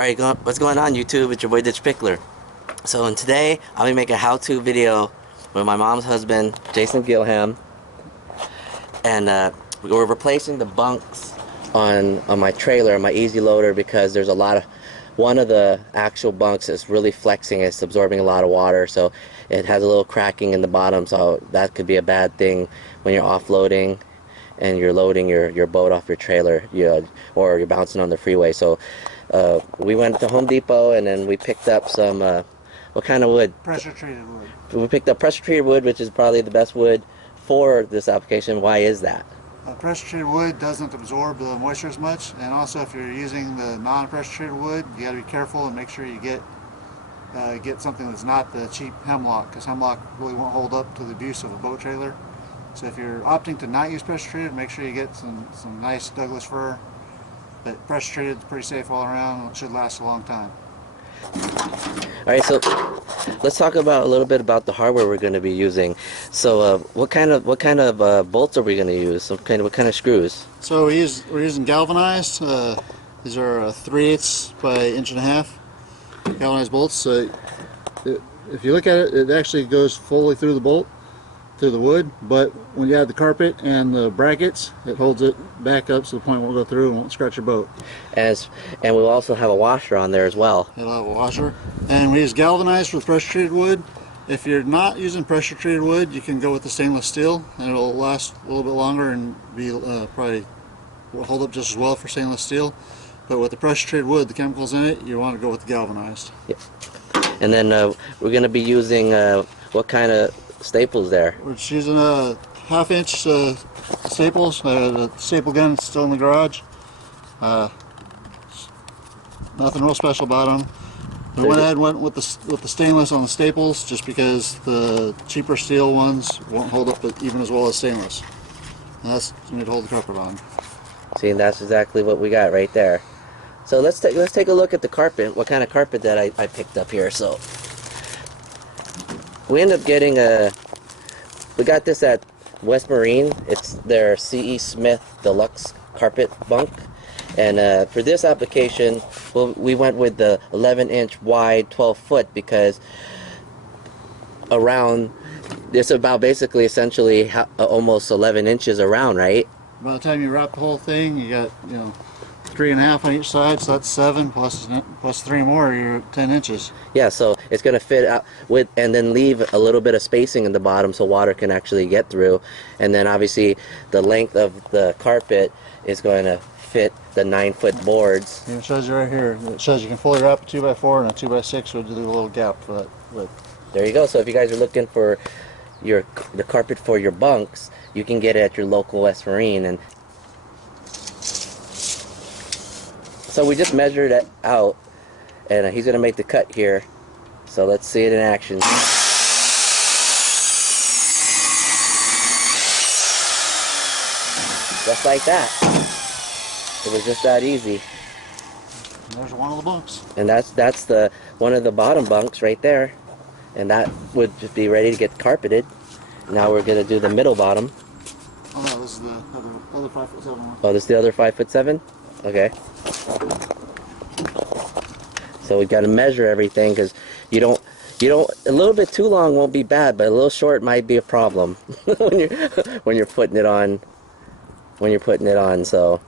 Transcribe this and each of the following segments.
Alright, what's going on YouTube? It's your boy Pickler. So today I'll be making a how-to video with my mom's husband, Jason Gilham, and we're replacing the bunks on my trailer, my ezloader, because there's a lot of one of the actual bunks is really flexing. It's absorbing a lot of water, so it has a little cracking in the bottom, so that could be a bad thing when you're offloading and you're loading your boat off your trailer, or you're bouncing on the freeway. So we went to Home Depot and then we picked up some what kind of wood? Pressure treated wood. We picked up pressure treated wood, which is probably the best wood for this application. Why is that? Pressure treated wood doesn't absorb the moisture as much, and also if you're using the non-pressure treated wood, you got to be careful and make sure you get something that's not the cheap hemlock, because hemlock really won't hold up to the abuse of a boat trailer. So if you're opting to not use pressure treated, make sure you get some nice Douglas fir. But pressure treated is pretty safe all around, and it should last a long time. Alright, so let's talk about a little bit about the hardware we're going to be using. So what kind of bolts are we going to use? What kind of screws? So we're using galvanized. These are 3/8 by 1.5 inch galvanized bolts. So if you look at it, it actually goes fully through the bolt, through the wood, but when you add the carpet and the brackets, it holds it back up so the point won't go through and won't scratch your boat. And we'll also have a washer on there as well. It'll have a washer. And we use galvanized with pressure treated wood. If you're not using pressure treated wood, you can go with the stainless steel, and it'll last a little bit longer and be probably will hold up just as well for stainless steel. But with the pressure treated wood, the chemicals in it, you want to go with the galvanized. Yep. And then we're going to be using what kind of staples there? We're just using a 1/2 inch staples. The staple gun is still in the garage. Nothing real special about them. We went ahead and went with the stainless on the staples just because the cheaper steel ones won't hold up even as well as stainless. And that's what you need to hold the carpet on. See, and that's exactly what we got right there. So let's take a look at the carpet. What kind of carpet that I picked up here? So we end up getting we got this at West Marine. It's their C.E. Smith Deluxe Carpet Bunk. And for this application, we went with the 11-inch wide, 12-foot, because around, it's about basically essentially almost 11 inches around, right? By the time you wrap the whole thing, you got 3.5 on each side, so that's 7 plus 3 more, you're at 10 inches. Yeah, so it's going to fit out with, and then leave a little bit of spacing in the bottom so water can actually get through. And then obviously the length of the carpet is going to fit the 9-foot boards. And it shows you right here. It shows you can fully wrap a 2x4 and a 2x6 with a little gap for that width. There you go. So if you guys are looking for the carpet for your bunks, you can get it at your local West Marine. And so we just measured it out, and he's going to make the cut here. So let's see it in action. Just like that. It was just that easy. And there's one of the bunks. And that's the one of the bottom bunks right there. And that would just be ready to get carpeted. Now we're going to do the middle bottom. Oh no, this is the other 5'7" one. Oh, this is the other 5'7"? Okay. So we got to measure everything, because you don't a little bit too long won't be bad, but a little short might be a problem when you're putting it on. So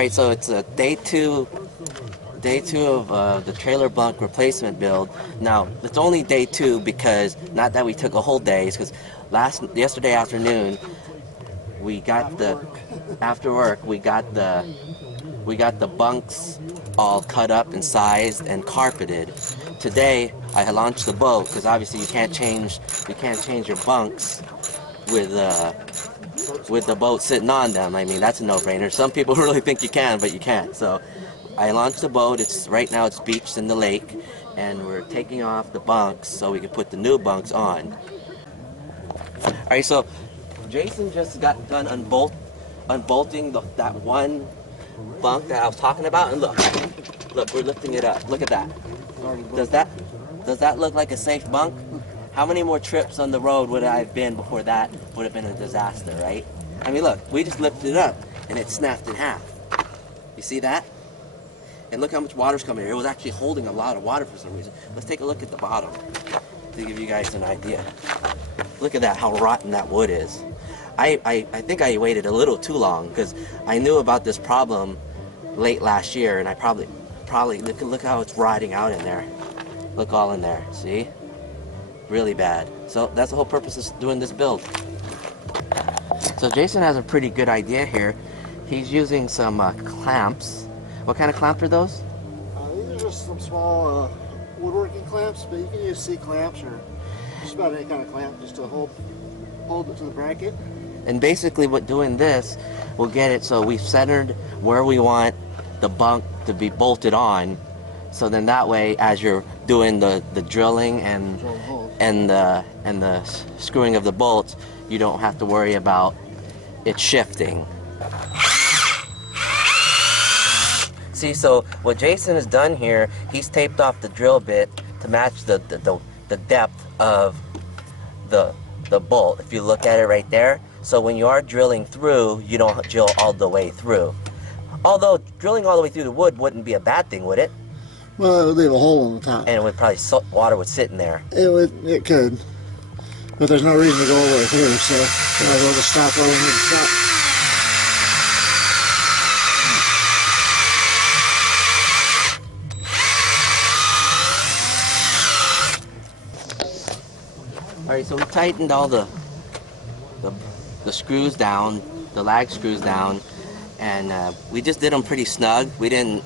Alright, so it's day two of the trailer bunk replacement build. Now, it's only day 2 because, not that we took a whole day, it's because yesterday afternoon, we got after work, we got the bunks all cut up and sized and carpeted. Today, I launched the boat, because obviously you can't change your bunks with the boat sitting on them. I mean, that's a no-brainer. Some people really think you can, but you can't. So I launched the boat. Right now it's beached in the lake, and we're taking off the bunks so we can put the new bunks on. Alright, so Jason just got done unbolting that one bunk that I was talking about, and look, we're lifting it up. Look at that. Does that look like a safe bunk? How many more trips on the road would I have been before that would have been a disaster, right? I mean, look, we just lifted it up and it snapped in half. You see that? And look how much water's coming here. It was actually holding a lot of water for some reason. Let's take a look at the bottom to give you guys an idea. Look at that, how rotten that wood is. I think I waited a little too long because I knew about this problem late last year, and I probably look how it's rotting out in there. Look all in there, see? Really bad. So that's the whole purpose of doing this build. So Jason has a pretty good idea here. He's using some clamps. What kind of clamp are those? These are just some small woodworking clamps, but you can use C-clamps or just about any kind of clamp just to hold it to the bracket. And basically what doing this will get it so we've centered where we want the bunk to be bolted on. So then that way, as you're doing the drilling and the screwing of the bolts, you don't have to worry about it shifting. See, so what Jason has done here, he's taped off the drill bit to match the depth of the bolt. If you look at it right there, so when you are drilling through, you don't drill all the way through. Although drilling all the way through the wood wouldn't be a bad thing, would it? Well, it would leave a hole on the top. And it would probably water would sit in there. It could, but there's no reason to go all the way through, so might as well just stop where we need to stop. Alright, so we tightened all the screws down, the lag screws down, and we just did them pretty snug. We didn't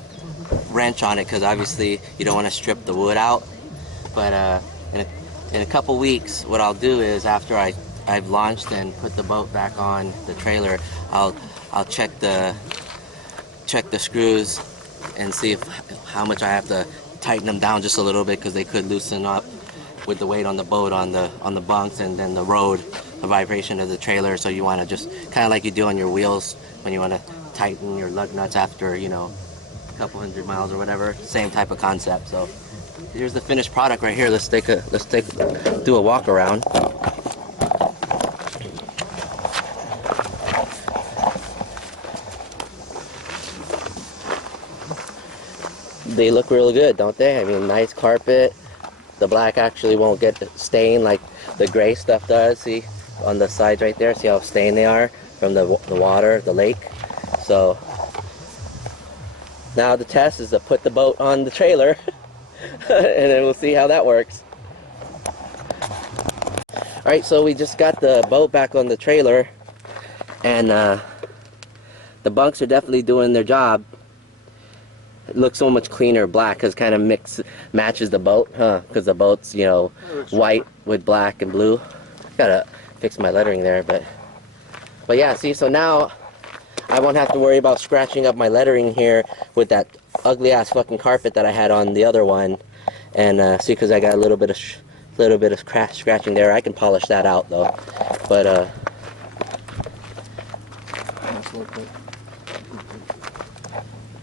wrench on it because obviously you don't want to strip the wood out. But in a couple weeks, what I'll do is after I've launched and put the boat back on the trailer, I'll check the screws and see how much I have to tighten them down just a little bit, because they could loosen up with the weight on the boat on the bunks, and then the road, the vibration of the trailer. So you want to just kind of like you do on your wheels when you want to tighten your lug nuts after, you know, a couple 100 miles or whatever. Same type of concept. So here's the finished product right here. Let's do a walk around. They look real good, don't they? I mean, nice carpet. The black actually won't get stained like the gray stuff does. See on the sides right there, see how stained they are from the water, the lake. So now the test is to put the boat on the trailer and then we'll see how that works. Alright, so we just got the boat back on the trailer, and the bunks are definitely doing their job. It looks so much cleaner black because it kind of matches the boat, huh? Because the boat's, you know, white with black and blue. Gotta fix my lettering there, but yeah, see, so now I won't have to worry about scratching up my lettering here with that ugly ass fucking carpet that I had on the other one. And see, because I got a little bit of scratching there. I can polish that out though, but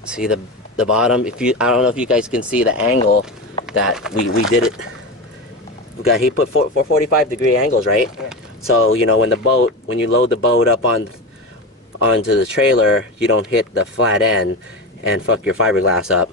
see the bottom, I don't know if you guys can see the angle that we did it. He put 45-degree angles, right? Yeah. So, you know, when you load the boat up onto the trailer, you don't hit the flat end and fuck your fiberglass up.